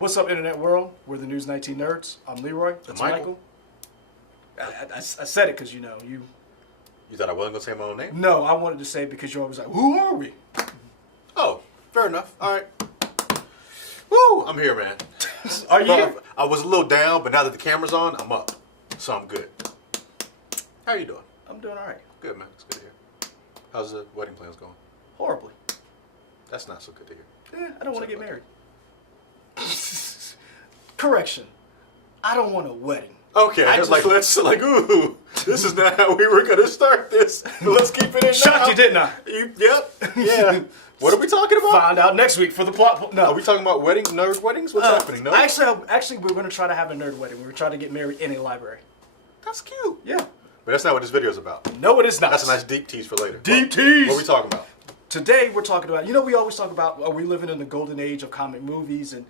What's up, Internet world? We're the News 19 Nerds. I'm Leroy. That's Michael. I said it because you know you. You thought I wasn't gonna say my own name? No, I wanted to say it because you're always like, "Who are we?" Oh, fair enough. All right. Woo! I'm here, man. Are you? I was a little down, but now that the camera's on, I'm up, so I'm good. How are you doing? I'm doing all right. Good, man. It's good to hear. How's the wedding plans going? Horribly. That's not so good to hear. I don't want to get married. Correction. I don't want a wedding. Okay, I I was just- ooh, this is not how we were gonna start this. Let's keep it in. Shocked now. you, didn't I? Yep. Yeah. What are we talking about? Find out next week for the plot. No. Are we talking about nerd weddings? What's happening? No. Actually, we're going to try to have a nerd wedding. We're trying to get married in a library. That's cute. Yeah. But that's not what this video is about. No, it is not. That's a nice deep tease for later. Deep tease. What are we talking about? Today we're talking about. We always talk about. Are we living in the golden age of comic movies and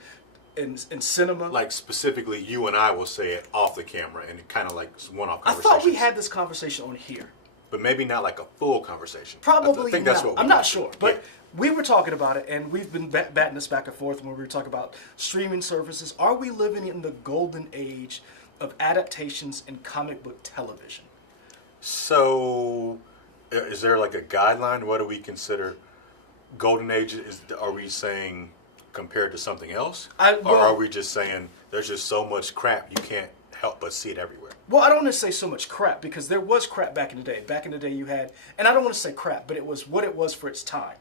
cinema? Like specifically, you and I will say it off the camera and kind of like one-off I conversations. thought we had this conversation on here. But maybe not like a full conversation. Probably I think not. that's what I'm we not got. sure, but Yeah. we were talking about it, and we've been batting this back and forth when we were talking about streaming services. Are we living in the golden age of adaptations in comic book television? So, is there like a guideline? What do we consider golden age? Are we saying compared to something else? Or are we just saying there's just so much crap you can't help but see it everywhere? Well, I don't want to say so much crap because there was crap back in the day. Back in the day you had, and I don't want to say crap, but it was what it was for its time.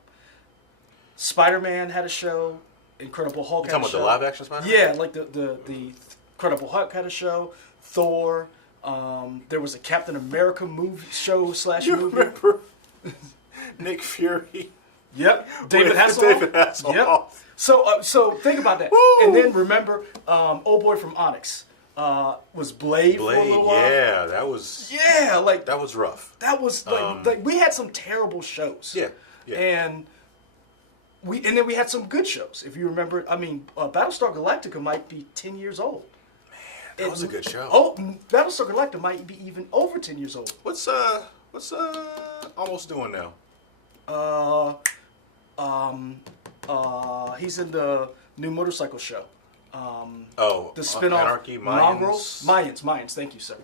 Spider-Man had a show. Incredible Hulk had a show. Talking about the live action Spider-Man? Yeah, like the Incredible Hulk had a show. Thor. There was a Captain America movie show / You movie. remember Nick Fury? Yep, David With Hasselhoff. David Hasselhoff. Yep. So think about that. Woo! And then remember, old boy from Onyx was Blade for a Blade, little while. yeah, that was That was rough. that was like we had some terrible shows. Yeah, yeah. And then we had some good shows. If you remember, I mean, Battlestar Galactica might be 10 years old. That was a good show. Oh, Battlestar Galactica might be even over 10 years old. What's almost doing now? He's in the new motorcycle show. The spin-off Anarchy, Mongrels? Mayans, thank you, sir.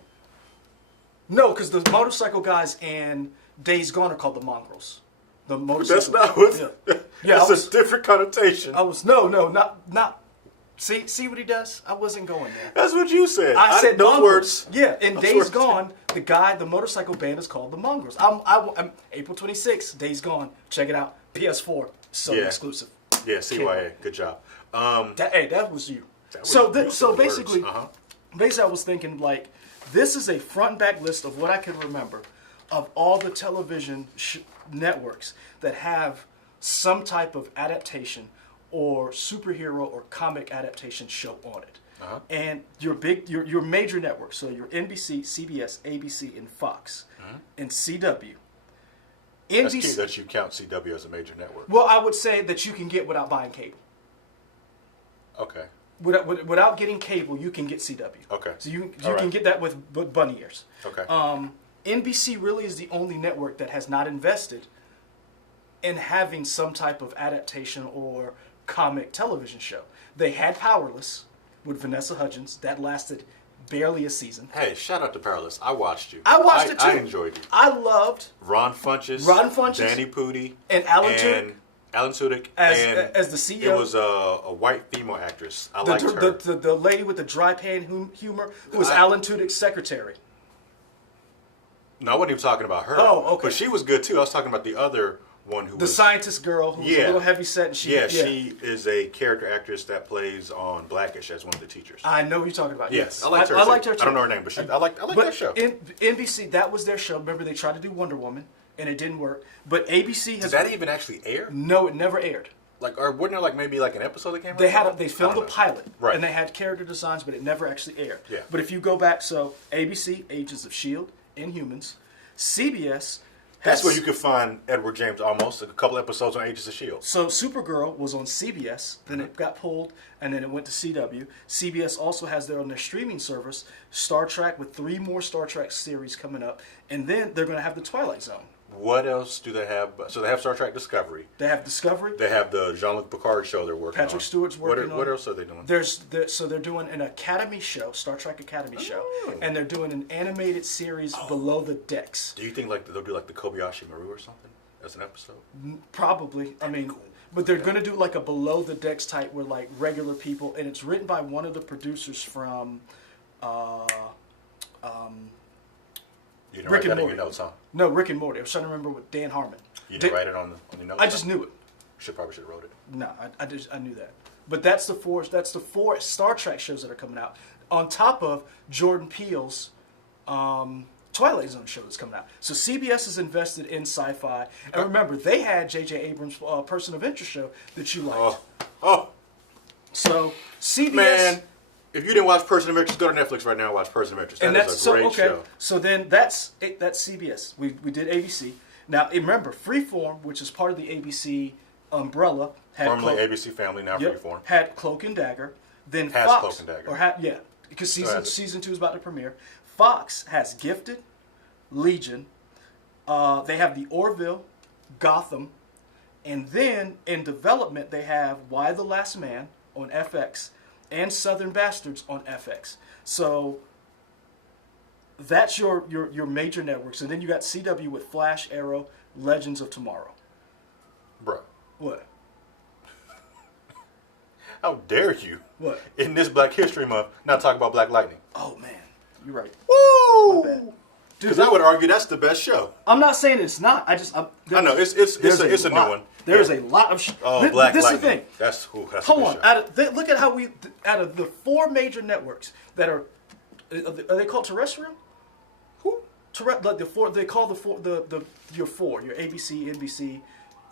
No, because the motorcycle guys and Days Gone are called the Mongrels. The motorcycle. That's not what. Yeah, That's a different connotation. not. See what he does? I wasn't going there. That's what you said. I said those Mongrels. words. Yeah, in those Days words. Gone, the motorcycle band is called the Mongrels. I'm April 26th, Days Gone. Check it out. PS4, Sony Yeah. exclusive. Yeah, CYA. Good job. That was you. was So beautiful basically, words. basically, I was thinking like, this is a front and back list of what I can remember of all the television networks that have some type of adaptation or superhero or comic adaptation show on it. And your major networks, so your NBC, CBS, ABC, and Fox, and CW. That's cute that you count CW as a major network. Well, I would say that you can get without buying cable. Okay. Without getting cable, you can get CW. Okay. So you All right. can get that with bunny ears. Okay. NBC really is the only network that has not invested in having some type of adaptation or comic television show. They had Powerless with Vanessa Hudgens. That lasted barely a season. Hey, shout out to Powerless. I watched you. I watched it too. I enjoyed you. I loved Ron Funches, Danny Danny Pudi, and Alan Tudyk Alan Tudyk, as the CEO. It was a white female actress. I liked her. The lady with the dry pan humor who was Alan Tudyk's secretary. No, I wasn't even talking about her. Oh, okay. But she was good too. I was talking about the other one who The was scientist girl who was a little heavy set. And she is a character actress that plays on Blackish as one of the teachers. I know who you're talking about. Yes, Yes, I liked her. I liked her too. I don't know her name, but I like that show. NBC, that was their show. Remember, they tried to do Wonder Woman, and it didn't work. But ABC has. Did that even actually air? No, it never aired. Like, or wasn't there like maybe like an episode that came out? They filmed a pilot, Right. and they had character designs, but it never actually aired. Yeah. But if you go back, so ABC, Agents of S.H.I.E.L.D., Inhumans, CBS. That's where you could find Edward James almost a couple episodes on Agents of S.H.I.E.L.D. So Supergirl was on CBS, then it got pulled, and then it went to CW. CBS also has on their streaming service Star Trek with 3 more Star Trek series coming up, and then they're going to have the Twilight Zone. What else do they have? So they have Star Trek Discovery. They have Discovery. They have the Jean-Luc Picard show they're working on. Patrick Stewart's working on. What else are they doing? So they're doing an Academy show, Star Trek Academy show, and they're doing an animated series Below the Decks. Do you think like they'll do like the Kobayashi Maru or something as an episode? Probably. I mean, but they're going to do like a Below the Decks type where like regular people, and it's written by one of the producers from You didn't Rick write and that in Morty. your notes, huh? No, Rick and Morty. I was trying to remember with Dan Harmon. You didn't write it on your notes? I just knew it. Probably should have wrote it. No, I knew that. But that's the four Star Trek shows that are coming out. On top of Jordan Peele's Twilight Zone show that's coming out. So CBS is invested in sci-fi. And remember, they had J.J. Abrams' Person of Interest show that you liked. Oh. So CBS... Man, if you didn't watch Person of Interest, go to Netflix right now and watch Person of Interest. That is a great show. So then that's CBS. We did ABC. Now, remember, Freeform, which is part of the ABC umbrella, had formerly ABC Family, now Freeform. Had Cloak and Dagger. Then has Fox, Cloak and Dagger. because season 2 is about to premiere. Fox has Gifted, Legion. They have The Orville, Gotham, and then in development they have Why the Last Man on FX and Southern Bastards on FX. So that's your major networks, and then you got CW with Flash, Arrow, Legends of Tomorrow. Bruh. What? How dare you? What? In this Black History Month, not talk about Black Lightning. Oh man, you're right. Woo! My bad. Because I would argue that's the best show. I'm not saying it's not. I know it's a new one. There's a lot of. Black this Lightning. is the thing. That's Hold on. Look at how out of the 4 major networks that are they called terrestrial? Who? Like the 4. They call your 4. Your ABC, NBC.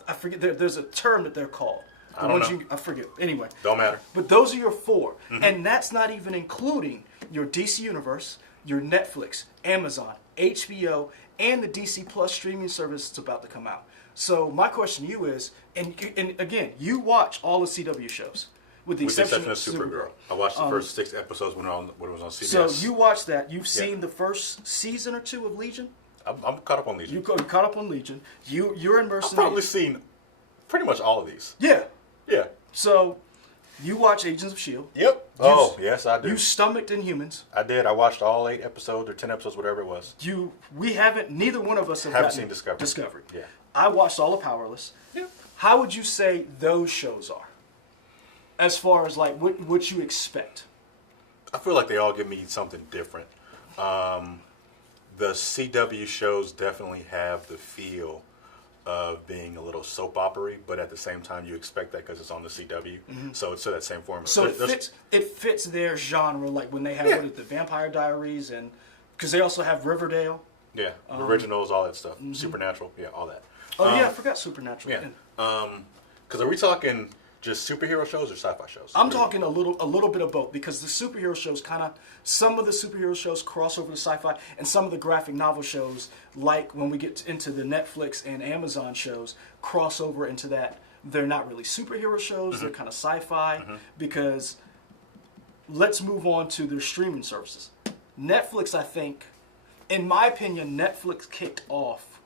I forget. There's a term that they're called. I don't know. I forget. Anyway. Don't matter. But those are your 4, and that's not even including your DC Universe, your Netflix, Amazon, HBO, and the DC Plus streaming service that's about to come out. So my question to you is, and again, you watch all the CW shows, with the exception of Supergirl. I watched the first 6 episodes when it was on CBS. So you watched that. You've seen the first season or 2 of Legion? I'm caught up on Legion. You caught up on Legion. You're immersed I've probably seen pretty much all of these. Yeah. Yeah. So you watch Agents of S.H.I.E.L.D. Yep. Yes, I do. You stomached Inhumans. I did. I watched all 8 episodes or 10 episodes, whatever it was. Neither one of us haven't seen Discovery. Discovery. Yeah. I watched all of Powerless. Yeah. How would you say those shows are? As far as like what you expect? I feel like they all give me something different. The CW shows definitely have the feel of being a little soap opera-y, but at the same time you expect that because it's on the CW. So it's that same formula. So it fits their genre, like when they have the Vampire Diaries, and because they also have Riverdale. Yeah, the originals, all that stuff. Supernatural, yeah, all that. Oh yeah, I forgot Supernatural. Yeah. Because are we talking just superhero shows or sci-fi shows? I'm talking a little bit of both, because the superhero shows some of the superhero shows cross over to sci-fi, and some of the graphic novel shows, like when we get into the Netflix and Amazon shows, cross over into that. They're not really superhero shows; they're kind of sci-fi. Because let's move on to their streaming services. Netflix, I think, in my opinion, Netflix kicked off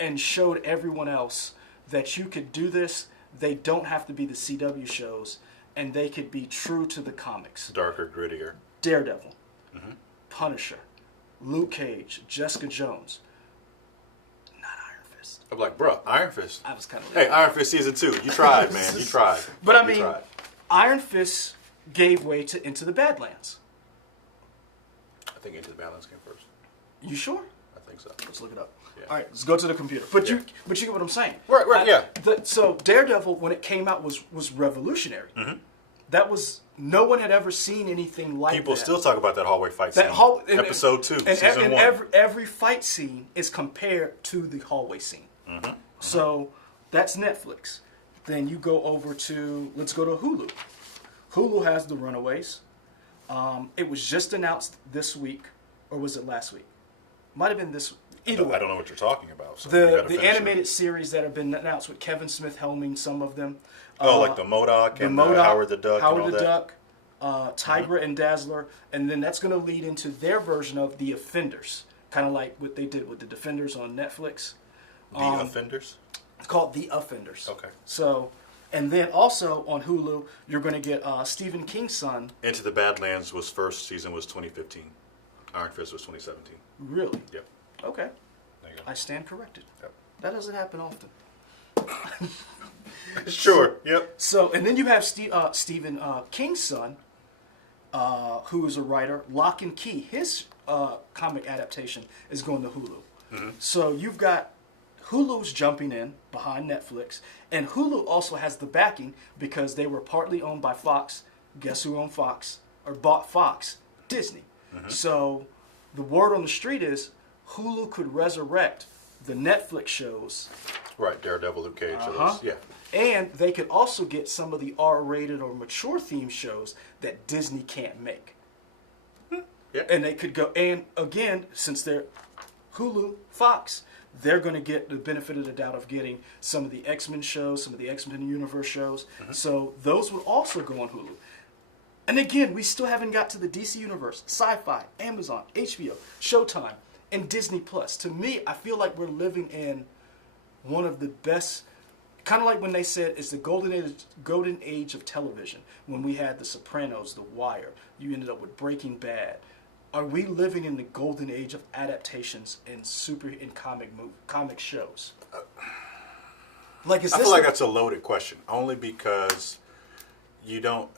and showed everyone else that you could do this. They don't have to be the CW shows, and they could be true to the comics. Darker, grittier. Daredevil, Punisher, Luke Cage, Jessica Jones. Not Iron Fist. I'm like, bro, Iron Fist. I was kind of. Hey, Iron Fist season 2. You tried, man. You tried. But I mean, Iron Fist gave way to Into the Badlands. I think Into the Badlands came first. You sure? I think so. Let's look it up. Yeah. All right, let's go to the computer. But you get what I'm saying. Right, yeah. So Daredevil, when it came out, was revolutionary. That was, no one had ever seen anything like that. People still talk about that hallway fight scene. Episode 2, and season 1. Every fight scene is compared to the hallway scene. So that's Netflix. Then you go over to, let's go to Hulu. Hulu has The Runaways. It was just announced this week, or was it last week? Might have been this. Either way. I don't know what you're talking about. So the animated series that have been announced with Kevin Smith helming some of them. Like the MODOK and Howard the Duck. Howard the Duck, Tigra and Dazzler, and then that's going to lead into their version of The Offenders, kind of like what they did with The Defenders on Netflix. The Offenders? It's called The Offenders. Okay. So, and then also on Hulu, you're going to get Stephen King's son. Into the Badlands was first season was 2015. Iron Fist was 2017. Really? Yep. Okay. There you go. I stand corrected. Yep. That doesn't happen often. Sure. Yep. So, and then you have Stephen King's son, who is a writer, Lock and Key. His comic adaptation is going to Hulu. Mm-hmm. So you've got Hulu's jumping in behind Netflix, and Hulu also has the backing because they were partly owned by Fox. Guess who owned Fox or bought Fox? Disney. Mm-hmm. So the word on the street is Hulu could resurrect the Netflix shows. Right, Daredevil, Luke Cage, those, yeah. And they could also get some of the R-rated or mature theme shows that Disney can't make. Yeah. And they could go, and again, since they're Hulu, Fox, they're going to get the benefit of the doubt of getting some of the X-Men shows, some of the X-Men Universe shows. Mm-hmm. So those would also go on Hulu. And again, we still haven't got to the DC Universe, Sci-Fi, Amazon, HBO, Showtime, and Disney Plus. To me, I feel like we're living in one of the best, kind of like when they said it's the golden age of television, when we had The Sopranos, The Wire, you ended up with Breaking Bad. Are we living in the golden age of adaptations in comic shows? I feel like that's a loaded question, only because you don't.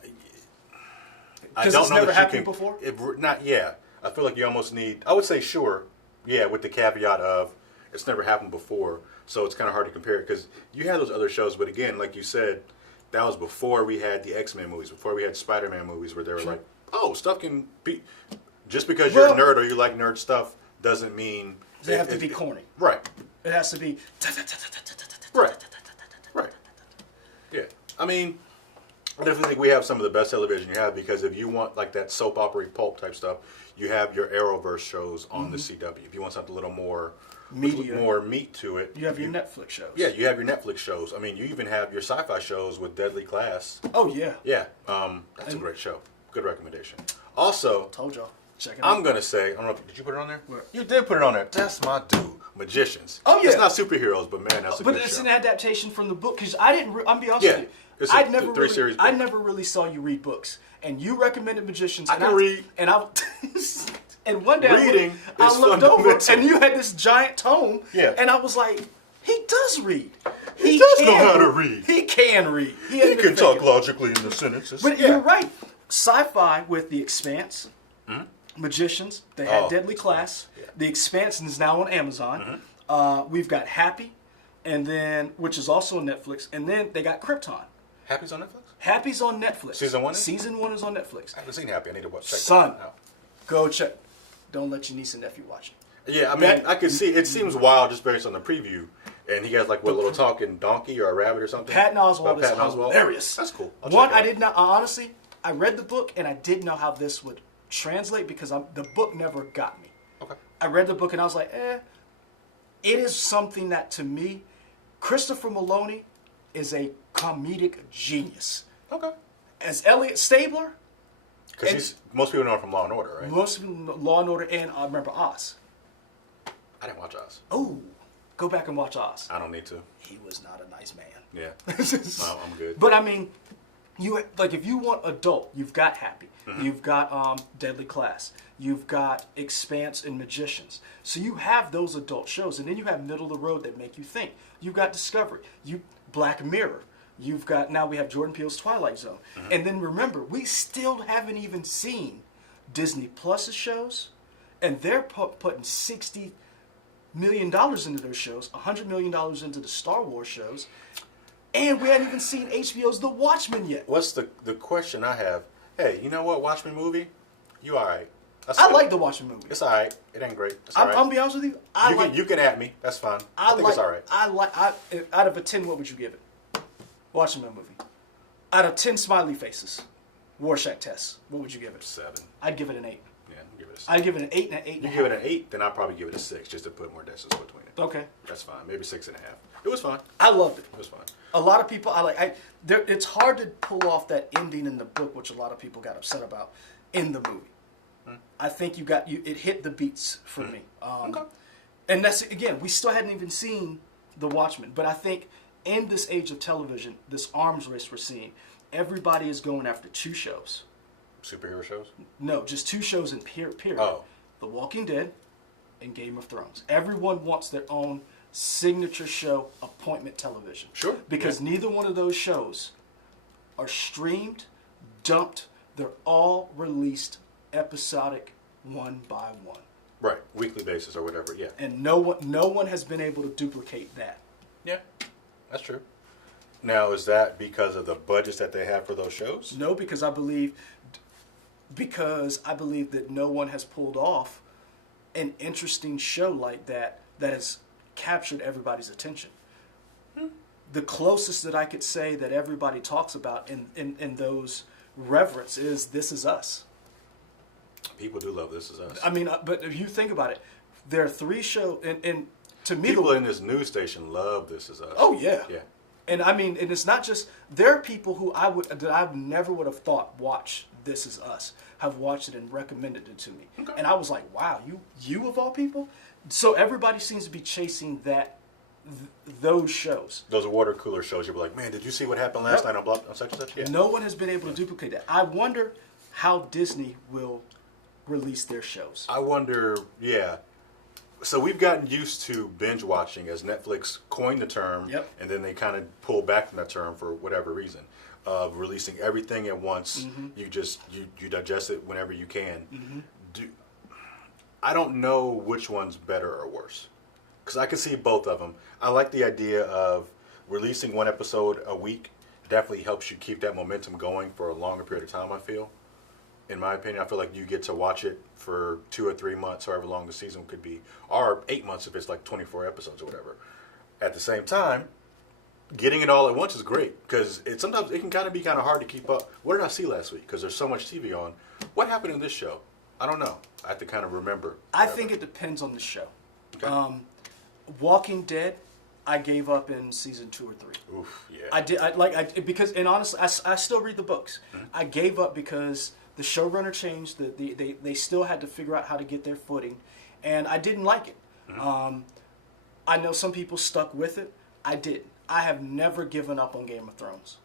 I don't it's know never that happened you can, before. Not yet. I feel like you almost need. I would say sure, yeah, with the caveat of it's never happened before, so it's kind of hard to compare it because you had those other shows, but again, like you said, that was before we had the X-Men movies, before we had Spider-Man movies, where they were like, oh, stuff can be. Just because you're a nerd or you like nerd stuff doesn't mean they have to be corny. Right. It has to be. Right. Right. Yeah. I mean, I definitely think we have some of the best television you have because if you want like that soap opera pulp type stuff, you have your Arrowverse shows on the CW. If you want something a little more media, more meat to it, you have your Netflix shows. Yeah, you have your Netflix shows. I mean, you even have your sci-fi shows with Deadly Class. Oh yeah. Yeah. That's a great show. Good recommendation. Also, told y'all. Check it out. I'm gonna say, I don't know. Did you put it on there? Where? You did put it on there. That's my dude. Magicians. Oh yeah. It's not superheroes, but man, that's a good show. But it's an adaptation from the book because I didn't. I'm be honest with you. It's I never series book. I never really saw you read books, and you recommended Magicians. I can read, and I. And one day I looked over, and you had this giant tome. Yeah. And I was like, he does read. He does know how to read. He can read. He can talk logically in the sentences. But you're right. Sci-fi with The Expanse. Mm-hmm. Magicians, they had Deadly Class. Yeah. The Expanse is now on Amazon. Mm-hmm. We've got Happy, and then which is also on Netflix, and then they got Krypton. Happy's on Netflix? Happy's on Netflix. Season 1? Season 1 is on Netflix. I haven't seen Happy. I need to check Son, that out. Go check. Don't let your niece and nephew watch it. Yeah, I mean, I could see, it seems wild just based on the preview, and he has like what little talking donkey or a rabbit or something? Patton Oswalt is hilarious. That's cool. I did not, honestly, I read the book, and I didn't know how this would translate because the book never got me. Okay. I read the book and I was like, It is something that to me, Christopher Maloney is a comedic genius. Okay. As Elliot Stabler. Because most people know him from Law and Order, right? Most people know Law and Order, and I remember Oz. I didn't watch Oz. Oh, go back and watch Oz. I don't need to. He was not a nice man. Yeah. No, I'm good. But I mean, if you want adult, you've got Happy. Mm-hmm. You've got Deadly Class. You've got Expanse and Magicians. So you have those adult shows, and then you have middle of the road that make you think. You've got Discovery. Black Mirror. Now we have Jordan Peele's Twilight Zone. Mm-hmm. And then remember, we still haven't even seen Disney Plus's shows, and they're putting $60 million into their shows, $100 million into the Star Wars shows, and we hadn't even seen HBO's The Watchmen yet. What's the question I have? Hey, you know what, Watchmen movie? You all right. I like the Watchmen movie. It's all right. It ain't great. It's all right. I'll be honest with you. You can at me. That's fine. I think it's all right. Out of a 10, what would you give it? Watchmen movie. Out of 10 smiley faces, Rorschach test, what would you give it? 7. I'd give it an 8. Yeah, give it a 7. I'd give it an 8 and an 8. You give it an 8, then I'd probably give it a 6 just to put more decimals between it. Okay. That's fine. Maybe 6.5. It was fine. I loved it. It was fine. A lot of people, it's hard to pull off that ending in the book, which a lot of people got upset about, in the movie. I think it hit the beats for me. Okay. And that's, again, we still hadn't even seen The Watchmen. But I think in this age of television, this arms race we're seeing, everybody is going after 2 shows. Superhero shows? No, just 2 shows in period. Oh. The Walking Dead and Game of Thrones. Everyone wants their own signature show, appointment television. Sure. Because neither one of those shows are streamed, dumped. They're all released episodic, one by one. Right, weekly basis or whatever. Yeah. And no one has been able to duplicate that. Yeah, that's true. Now, is that because of the budgets that they have for those shows? No, because I believe that no one has pulled off an interesting show like that has captured everybody's attention. The closest that I could say that everybody talks about in those reverence is This Is Us. People do love This Is Us. I mean, but if you think about it, there are 3 shows, and to me, people in this news station love This Is Us. Oh yeah, yeah. And I mean, and it's not just, there are people who I never would have thought watch This Is Us have watched it and recommended it to me, Okay. and I was like, wow, you of all people. So everybody seems to be chasing those shows. Those water cooler shows, you'll be like, man, did you see what happened last night on such and such? Yeah. No one has been able to duplicate that. I wonder how Disney will release their shows. I wonder, yeah. So we've gotten used to binge watching as Netflix coined the term, Yep. and then they kind of pulled back from that term for whatever reason, of releasing everything at once. Mm-hmm. You digest it whenever you can. Mm-hmm. I don't know which one's better or worse, because I can see both of them. I like the idea of releasing one episode a week. Definitely helps you keep that momentum going for a longer period of time, I feel. In my opinion, I feel like you get to watch it for 2 or 3 months, however long the season could be, or 8 months if it's like 24 episodes or whatever. At the same time, getting it all at once is great, because sometimes it can kind of hard to keep up. What did I see last week? Because there's so much TV on. What happened in this show? I don't know. I have to kind of remember. I think it depends on the show. Okay. Walking Dead, I gave up in season 2 or 3. Oof, yeah. I did. Because, and honestly, I still read the books. Mm-hmm. I gave up because the showrunner changed. They still had to figure out how to get their footing, and I didn't like it. Mm-hmm. I know some people stuck with it. I didn't. I have never given up on Game of Thrones.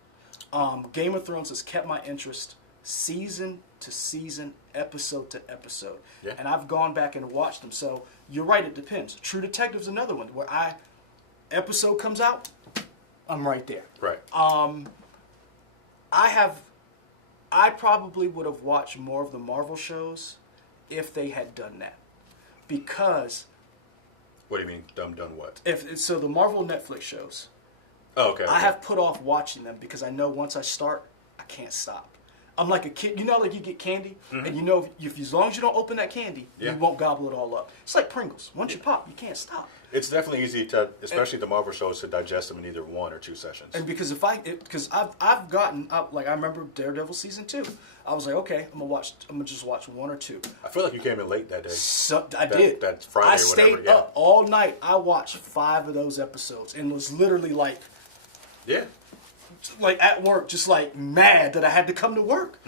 Game of Thrones has kept my interest season to season, episode to episode. Yeah. And I've gone back and watched them. So you're right, it depends. True Detective's another one where episode comes out, I'm right there. Right. I probably would have watched more of the Marvel shows if they had done that. Because What do you mean, done what? so the Marvel Netflix shows, Oh, okay. I have put off watching them because I know once I start, I can't stop. I'm like a kid. You know, like you get candy, and you know, if as long as you don't open that candy, Yeah. you won't gobble it all up. It's like Pringles. Once you pop, you can't stop. It's definitely easy to, especially the Marvel shows, to digest them in either 1 or 2 sessions. And because I've gotten up, like I remember Daredevil season 2. I was like, okay, I'm gonna just watch 1 or 2. I feel like you came in late that day. So I did. That's Friday I or whatever, stayed yeah. up all night. I watched 5 of those episodes and was literally like at work, just like mad that I had to come to work.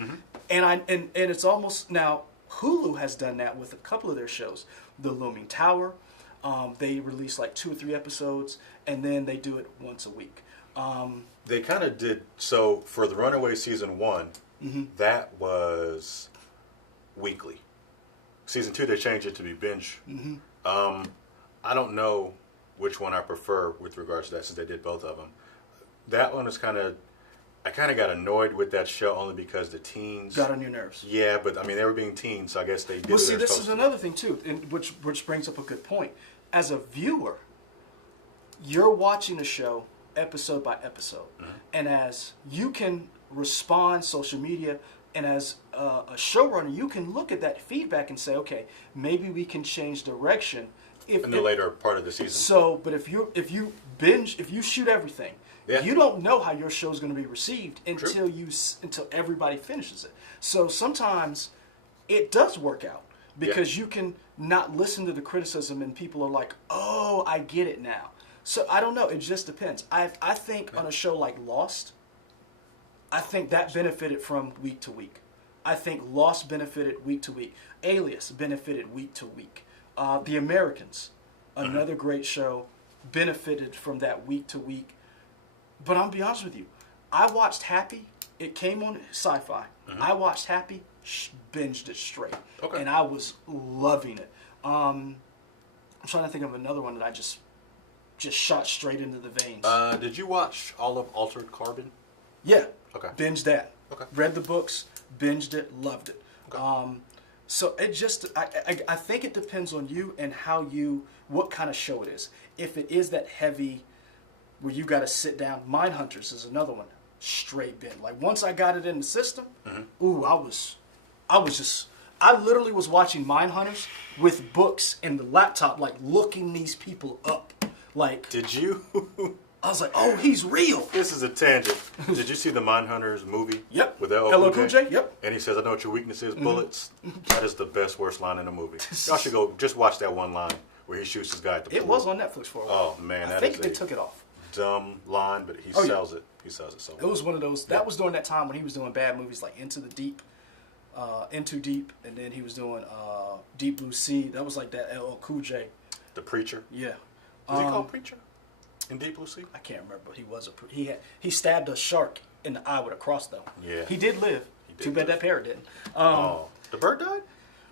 And it's almost now Hulu has done that with a couple of their shows. The Looming Tower, they release like 2 or 3 episodes, and then they do it once a week. They kind of did, so for the Runaway season 1, that was weekly. Season 2, they changed it to be binge. I don't know which one I prefer with regards to that, since they did both of them. That one is I kind of got annoyed with that show only because the teens Got on your nerves. Yeah, but I mean, they were being teens, so I guess they did. Well, see, this is another thing too, which brings up a good point. As a viewer, you're watching a show episode by episode, and as you can respond social media, and as a showrunner, you can look at that feedback and say, okay, maybe we can change direction. In the later part of the season. So, but if you shoot everything, Yeah. you don't know how your show's going to be received until True. until everybody finishes it. So sometimes it does work out because you can not listen to the criticism and people are like, "Oh, I get it now." So I don't know. It just depends. I think on a show like Lost, I think that benefited from week to week. I think Lost benefited week to week. Alias benefited week to week. The Americans, another great show, benefited from that week to week. But I'll be honest with you, I watched Happy. It came on Sci-Fi. I watched Happy, binged it straight, and I was loving it. I'm trying to think of another one that I just shot straight into the veins. Did you watch all of Altered Carbon? Yeah. Okay. Binged that. Okay. Read the books, binged it, loved it. Okay. So it just, I think it depends on you and what kind of show it is. If it is that heavy, where you got to sit down, Mindhunters is another one, straight binge. Like once I got it in the system, I literally was watching Mindhunters with books and the laptop, like looking these people up. Like, did you? I was like, oh, he's real. This is a tangent. Did you see the Mindhunters movie? Yep. With LL Cool J? Yep. And he says, I know what your weakness is, bullets. That is the best, worst line in the movie. Y'all should go just watch that one line where he shoots his guy at the pool. It was on Netflix for a while. Oh, man. I think they took it off. Dumb line, but he sells it. He sells it so well. It was one of those, that was during that time when he was doing bad movies like Into Deep, and then he was doing Deep Blue Sea. That was like that LL Cool J. The Preacher? Yeah. Was he called Preacher in Deep Blue Sea? I can't remember, but he was he stabbed a shark in the eye with a crossbow. Yeah. He did live. Too bad that parrot didn't. The bird died?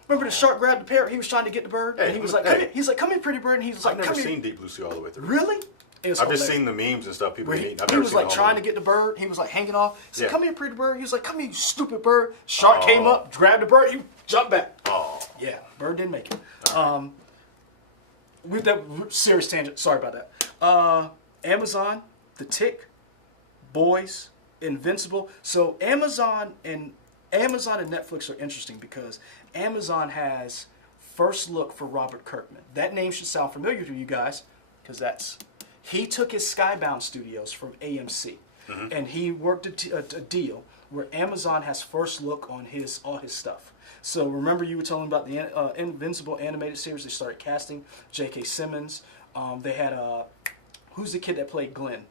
Remember the shark grabbed the parrot? He was trying to get the bird, and he was like, "Come here." He's like, "Come here, pretty bird." And he was like, I've "Come never here." seen Deep Blue Sea all the way through. Really? I've just seen the memes and stuff people eat. He was like trying to get the bird. He was like hanging off. He said, "Come here, pretty bird." He was like, "Come here, you stupid bird." Shark came up, grabbed the bird. He jumped back. Oh. Yeah, bird didn't make it. With that serious tangent, sorry about that. Amazon, The Tick, Boys, Invincible. So Amazon and Netflix are interesting because Amazon has First Look for Robert Kirkman. That name should sound familiar to you guys because he took his Skybound Studios from AMC, and he worked a deal where Amazon has First Look on all his stuff. So remember you were telling about the Invincible animated series. They started casting J.K. Simmons. They had who's the kid that played Glenn?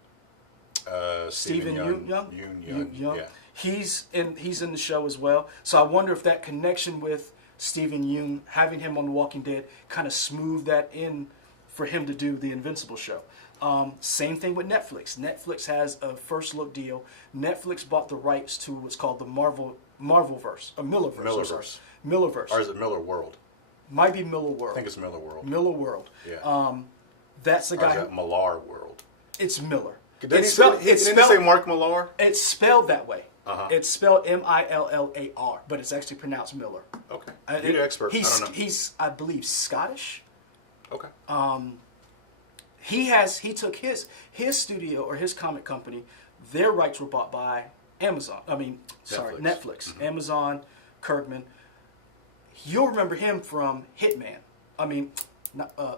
Stephen Young. Yeah. He's in the show as well. So I wonder if that connection with Stephen Yeun, having him on The Walking Dead, kind of smoothed that in for him to do the Invincible show. Same thing with Netflix. Netflix has a First Look deal. Netflix bought the rights to what's called the Marvelverse, or Millerverse. Millerverse. Or is it Miller World? Might be Miller World. I think it's Miller World. Miller World. Yeah. That's the guy. Or is that Millar World? It's Miller. Didn't he say Mark Millar? It's spelled that way. Uh-huh. It's spelled Millar, but it's actually pronounced Miller. Okay. You're the expert. I don't know. He's, I believe, Scottish. Okay. He took his studio or his comic company. Their rights were bought by Amazon. Netflix. Amazon, Kirkman. You'll remember him from Hitman.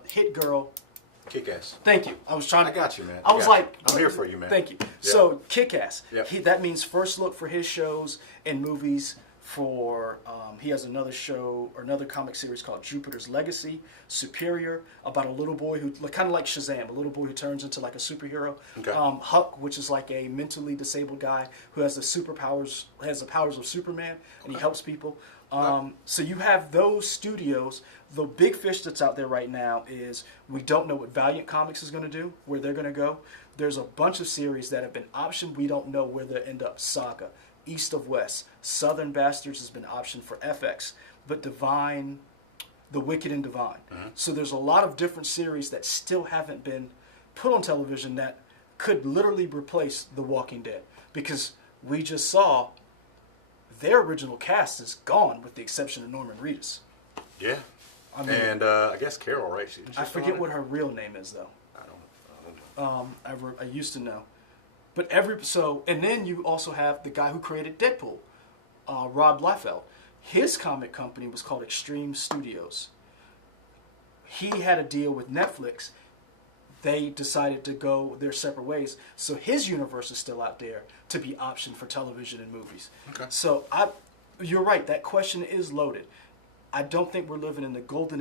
Hit Girl. Kick-Ass. Thank you. I got you, man. I'm here for you, man. Thank you. Yeah. So Kick-Ass. Yep. That means First Look for his shows and movies. He has another show or another comic series called Jupiter's Legacy, Superior, about a little boy who, kind of like Shazam, a little boy who turns into like a superhero. Okay. Huck, which is like a mentally disabled guy who has the powers of Superman, and he helps people. So you have those studios. The big fish that's out there right now is we don't know what Valiant Comics is going to do, where they're going to go. There's a bunch of series that have been optioned. We don't know where they'll end up. Saga, East of West, Southern Bastards has been optioned for FX, but Divine, The Wicked and Divine. So there's a lot of different series that still haven't been put on television that could literally replace The Walking Dead, because we just saw their original cast is gone with the exception of Norman Reedus. Yeah. I guess Carol, right? I forget what her real name is, though. I don't know. I used to know. But and then you also have the guy who created Deadpool, Rob Liefeld. His comic company was called Extreme Studios. He had a deal with Netflix. They decided to go their separate ways. So his universe is still out there to be optioned for television and movies. Okay. So you're right. That question is loaded. I don't think we're living in the golden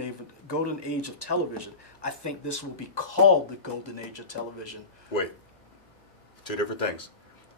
age of television. I think this will be called the golden age of television. Wait. Two different things.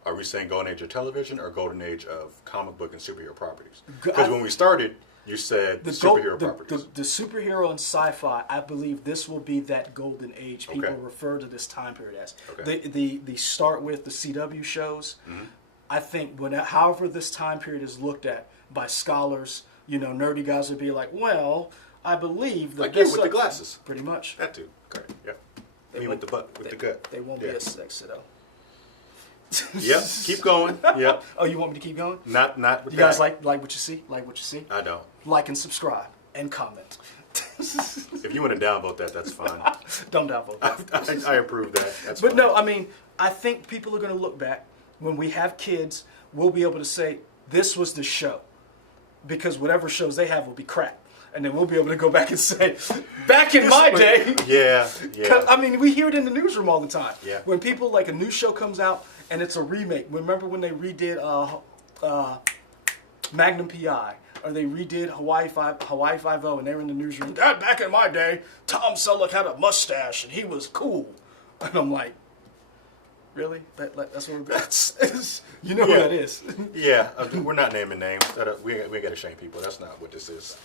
Are we saying golden age of television or golden age of comic book and superhero properties? Because when we started, You said superhero properties. The superhero and sci-fi, I believe this will be that golden age. People refer to this time period as. The start with the CW shows. Mm-hmm. I think however this time period is looked at by scholars, nerdy guys would be like, well, I believe that like you with the glasses. Pretty much. That too. Correct. Yep. Me with the butt, with the gut. They won't be as sexy though. Yep. Keep going. Yep. Oh, you want me to keep going? Not with you guys like what you see? Like what you see? I don't. Like and subscribe and comment. If you want to downvote that, that's fine. Don't downvote that. I approve that. That's but fine. No, I mean, I think people are going to look back when we have kids. We'll be able to say this was the show, because whatever shows they have will be crap. And then we'll be able to go back and say, back in my day. Yeah. I mean, we hear it in the newsroom all the time. Yeah. When people, like a new show comes out and it's a remake. Remember when they redid Magnum P.I. or they redid Hawaii Five-0 and they were in the newsroom. Dad, back in my day, Tom Selleck had a mustache and he was cool. And I'm like, really? That's what that's you know who that is. Yeah, we're not naming names. We ain't got to shame people. That's not what this is.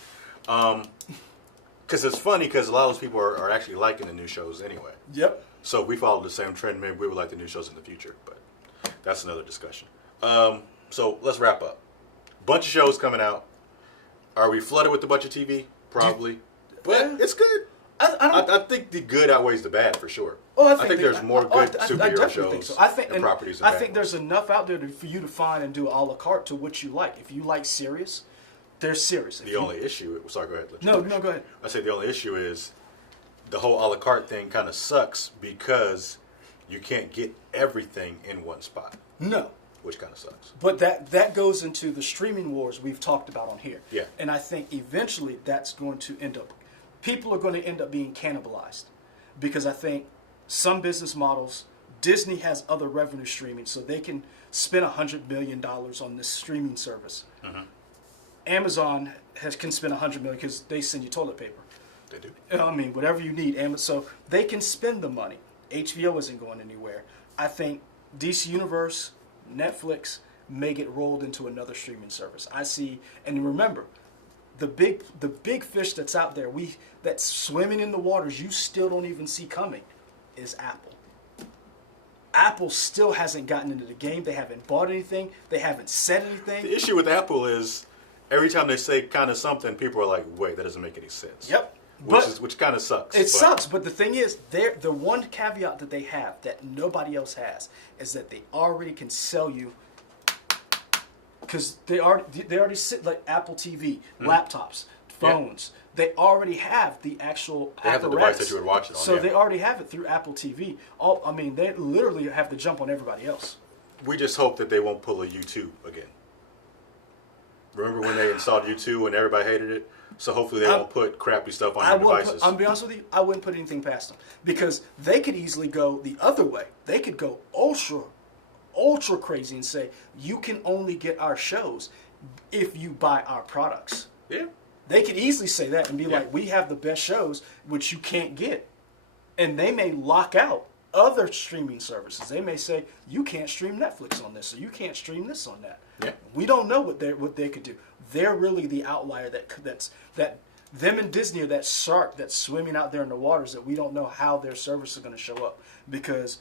Because it's funny because a lot of those people are actually liking the new shows anyway. Yep. So if we follow the same trend, maybe we would like the new shows in the future, but that's another discussion. So let's wrap up. Bunch of shows coming out. Are we flooded with a bunch of TV? Probably. But it's good. I think the good outweighs the bad for sure. Oh, I think there's more good superhero shows think so. I think, and properties. I think there's enough out there for you to find and do a la carte to what you like. If you like serious, they're serious. The only issue, sorry, go ahead. No, go ahead. I say the only issue is the whole a la carte thing kind of sucks because you can't get everything in one spot. No. Which kind of sucks. But that goes into the streaming wars we've talked about on here. Yeah. And I think eventually that's going to end up, people are going to end up being cannibalized. Because I think some business models, Disney has other revenue streaming, so they can spend $100 million on this streaming service. Mm-hmm. Amazon can spend $100 million because they send you toilet paper. They do. I mean, whatever you need, so they can spend the money. HBO isn't going anywhere. I think DC Universe, Netflix may get rolled into another streaming service. I see, and remember, the big fish that's out there, that's swimming in the waters, you still don't even see coming, is Apple. Apple still hasn't gotten into the game. They haven't bought anything. They haven't said anything. The issue with Apple is every time they say kind of something, people are like, wait, that doesn't make any sense. Yep. Which kind of sucks. It sucks, but the thing is, the one caveat that they have that nobody else has is that they already can sell you, because they already sit like Apple TV, laptops, phones. Yeah. They already have the actual apparatus. They have the device that you would watch it on. So they already have it through Apple TV. They literally have to jump on everybody else. We just hope that they won't pull a U2 again. Remember when they installed U2 and everybody hated it? So hopefully they won't put crappy stuff on your devices. I'll be honest with you, I wouldn't put anything past them. Because they could easily go the other way. They could go ultra crazy and say, you can only get our shows if you buy our products. Yeah. They could easily say that and be like, we have the best shows, which you can't get. And they may lock out other streaming services. They may say, you can't stream Netflix on this, or you can't stream this on that. Yeah. We don't know what they could do. They're really the outlier that them and Disney are that shark that's swimming out there in the waters that we don't know how their service is going to show up, because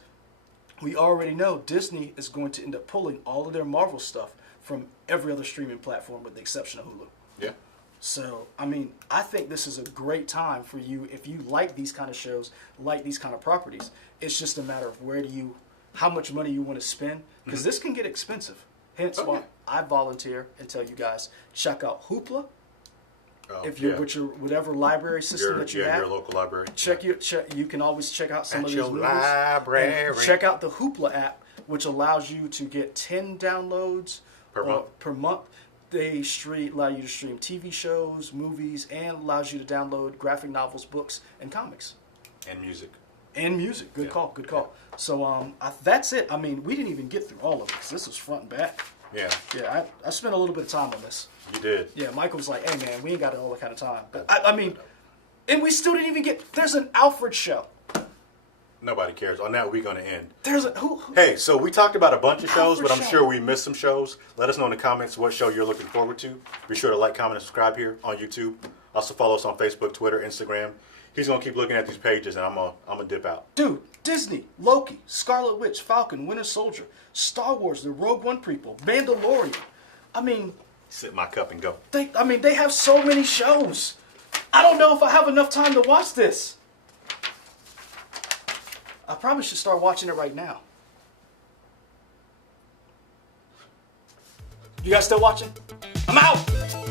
we already know Disney is going to end up pulling all of their Marvel stuff from every other streaming platform with the exception of Hulu. Yeah. So, I think this is a great time for you if you like these kind of shows, like these kind of properties. It's just a matter of how much money you want to spend, because this can get expensive. Hence why I volunteer and tell you guys, check out Hoopla. If you're with your whatever library system that you have, your local library. You can always check out some of these movies. Library. Check out the Hoopla app, which allows you to get 10 downloads per month. They allow you to stream TV shows, movies, and allows you to download graphic novels, books, and comics. And music. Good call. So that's it. We didn't even get through all of it, because this was front and back. Yeah. Yeah, I spent a little bit of time on this. You did. Yeah, Michael was like, hey, man, we ain't got all that kind of time. But and we still didn't even get, there's an Alfred show. Nobody cares. On that, we're going to end. There's a Hey, so we talked about a bunch of shows, for but I'm sure. sure we missed some shows. Let us know in the comments what show you're looking forward to. Be sure to like, comment, and subscribe here on YouTube. Also follow us on Facebook, Twitter, Instagram. He's going to keep looking at these pages, and I'm gonna dip out. Dude, Disney, Loki, Scarlet Witch, Falcon, Winter Soldier, Star Wars, the Rogue One prequel, Mandalorian. I mean, Sip my cup and go. they have so many shows. I don't know if I have enough time to watch this. I probably should start watching it right now. You guys still watching? I'm out!